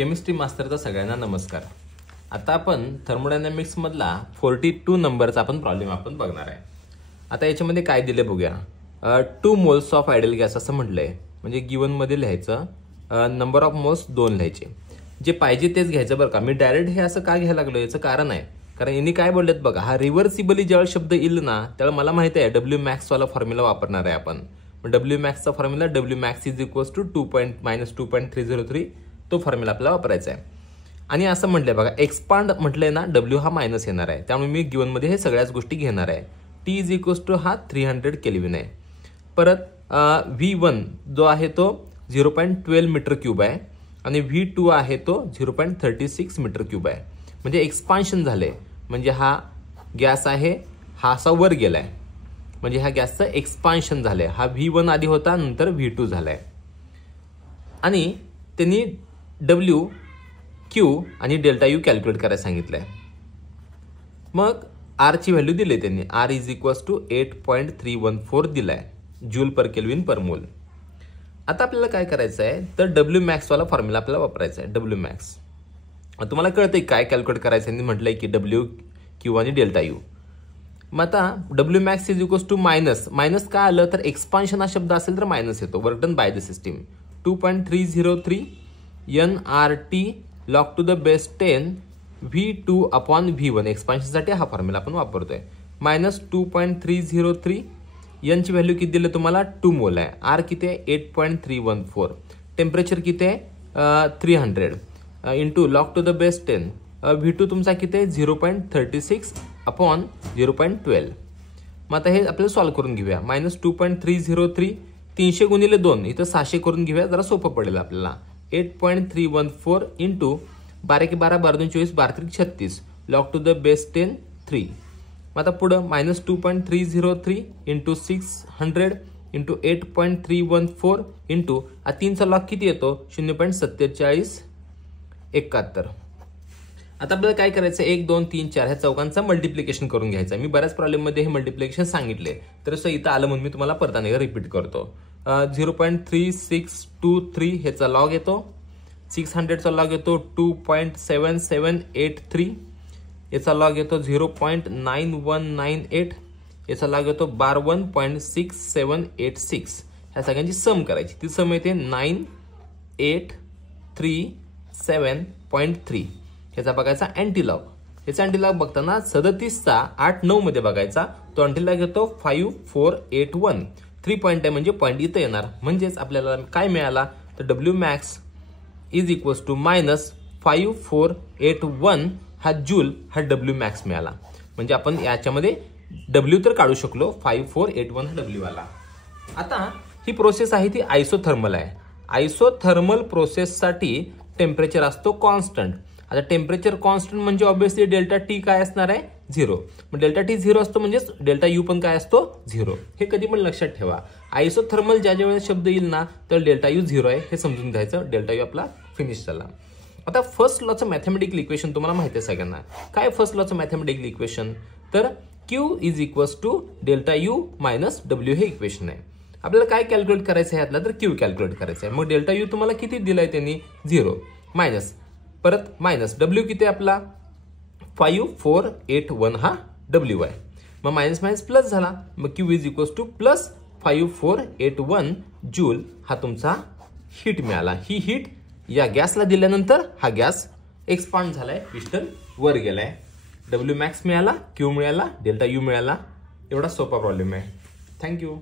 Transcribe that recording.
Chemistry मास्टरचा सगळ्यांना नमस्कार। आता आपण थर्मोडायनामिक्स मधला 42 नंबरचा प्रॉब्लेम बघणार आहे। आता याच्यामध्ये काय दिले बघूया। 2 मोल्स ऑफ आयडियल गॅस असं म्हटलंय, म्हणजे गिवन मध्ये लिहायचं, नंबर ऑफ मोल्स 2 लिहायचे, जे पाहिजे तेच घ्यायचं बरं का। मी डायरेक्ट हे असं का घ्यायला लागलो याचं कारण आहे, कारण यांनी काय बोललेत बघा, हा रिव्हर्सिबली ज्यावेळेस शब्द येईल ना त्यावेळेस मला माहिती आहे डब्ल्यू मॅक्स वाला फॉर्म्युला वापरणार आहे आपण। डब्ल्यू मॅक्सचा formula W max is equals to 2.-2.303 तो फॉर्म्युला आपल्याला वापरायचा आहे। आणि असं म्हटलंय बघा, एक्सपांड म्हटलंय ना, डब्ल्यू हा मायनस येणार आहे, त्यामुळे मी गिवन मध्ये हे सगळ्याच गोष्टी घेणार आहे। टी इज इक्वल्स टू हा 300 केल्विन आहे। परत V1 जो आहे तो 0.12 मीटर क्यूब आहे आणि V2 आहे तो 0.36 मीटर क्यूब आहे। म्हणजे एक्सपान्शन झाले, म्हणजे हा गॅस आहे हा असा वर गेलाय, म्हणजे ह्या गॅसचं एक्सपान्शन झालंय। हा V1 आधी होता, नंतर V2 झालाय। आणि त्यांनी W, Q आणि डेल्टा U कॅल्क्युलेट करायला सांगितलंय। मग R ची व्हॅल्यू दिली त्यांनी, R इज इक्वल्स टू 8.314 दिलाय जूल पर केल्विन पर मोल। आता आपल्याला काय करायचं आहे, तर डब्ल्यू मॅक्स वाला फॉर्म्युला आपल्याला वापरायचा आहे। डब्ल्यू मॅक्स तुम्हाला कळतंय काय कॅल्क्युलेट करायचं, त्यांनी म्हटलंय की W, Q आणि डेल्टा U। मग आता W max is equals to minus काय आलं तर एक्सपान्शन हा शब्द असेल तर मायनस येतो, work done by the system. 2.303 nRT log to the base 10 V2 upon V1 एक्सपान्शनसाठी हा फॉर्म्युला आपण वापरतोय। मायनस 2.303 n ची व्हॅल्यू किती दिली तुम्हाला, 2 मोल आहे। R किती आहे 8.314, टेम्परेचर किती आहे 300 into log to the base 10, V2 तुमचा किती आहे 0.36 अपॉन 0.12। मग आता हे आपल्याला सॉल्व्ह करून घेऊया। मायनस 2.303 300 गुणिले 2 इथं 600 करून घेऊया, जरा सोपं पडेल आपल्याला। 8.314 इंटू 12 के 12 12 24 12 36 लॉग टू द बेस 10 3। मग आता पुढं मायनस 2.303 इंटू 600 इंटू 8.314 इंटू 3चा लॉग किती येतो 0.4771। आता आपल्याला काय करायचं, 1 2 3 4 ह्या चौकांचा मल्टिप्लिकेशन करून घ्यायचा। मी बऱ्याच प्रॉब्लेम मध्ये हे मल्टिप्लिकेशन सांगितले, तर असं इथं आलं म्हणून मी तुम्हाला परत एकदा रिपीट करतो। 0.3623 ह्याचा लॉग येतो, 600चा लॉग येतो 2.7783, याचा लॉग येतो 0.9198, याचा लॉग येतो 1.6786। ह्या सगळ्यांची सम करायची, ती सम येते 9837.3। ह्याचा बघायचा अँटीलॉग, ह्याचा अँटीलॉग बघताना 37चा 8 9 मध्ये बघायचा, तो अँटीलॉग येतो 5481। 3 पॉईंट आहे म्हणजे पॉईंट इथं येणार, म्हणजेच आपल्याला काय मिळाला तर W max is equals to minus 5481 हा जूल हा डब्ल्यू मॅक्स मिळाला। म्हणजे आपण याच्यामध्ये डब्ल्यू तर काढू शकलो, 5481 हा डब्ल्यू आला। आता ही प्रोसेस आहे ती आयसोथर्मल आहे। आयसोथर्मल प्रोसेससाठी टेम्परेचर असतो कॉन्स्टंट। आता टेम्परेचर कॉन्स्टंट म्हणजे ऑब्विसली डेल्टा टी काय असणार आहे 0, मग डेल्टा टी 0 असतो म्हणजे डेल्टा यू पण काय असतो 0। हे कधी पण लक्षात ठेवा, आयसोथर्मल ज्या वेळेस शब्द येईल ना तर डेल्टा यू 0 आहे हे समजून घ्यायचं। डेल्टा यू आपला फिनिश झाला। आता फर्स्ट लॉचं मॅथमेटिकल इक्वेशन तुम्हाला माहिती आहे सगळ्यांना। काय फर्स्ट लॉचं मॅथमेटिकल इक्वेशन, तर Q is equals to delta U minus W हे इक्वेशन आहे। आपल्याला काय कॅल्क्युलेट करायचं आहे यातला, तर Q कॅल्क्युलेट करायचं आहे। मग डेल्टा यू तुम्हाला किती दिलाय त्यांनी 0, मायनस परत मायनस डब्ल्यू किती आपला 5481 हा डब्ल्यू आहे। मग मायनस मायनस प्लस झाला, मग Q is equals two plus 5481 joule हा तुमचा हीट मिळाला। ही हीट या गॅसला दिल्यानंतर हा गॅस एक्सपांड झालाय, पिस्टन वर गेलाय। डब्ल्यू मॅक्स मिळाला, Q मिळाला, डेल्टा यू मिळाला। एवढा सोपा प्रॉब्लेम आहे। थँक्यू।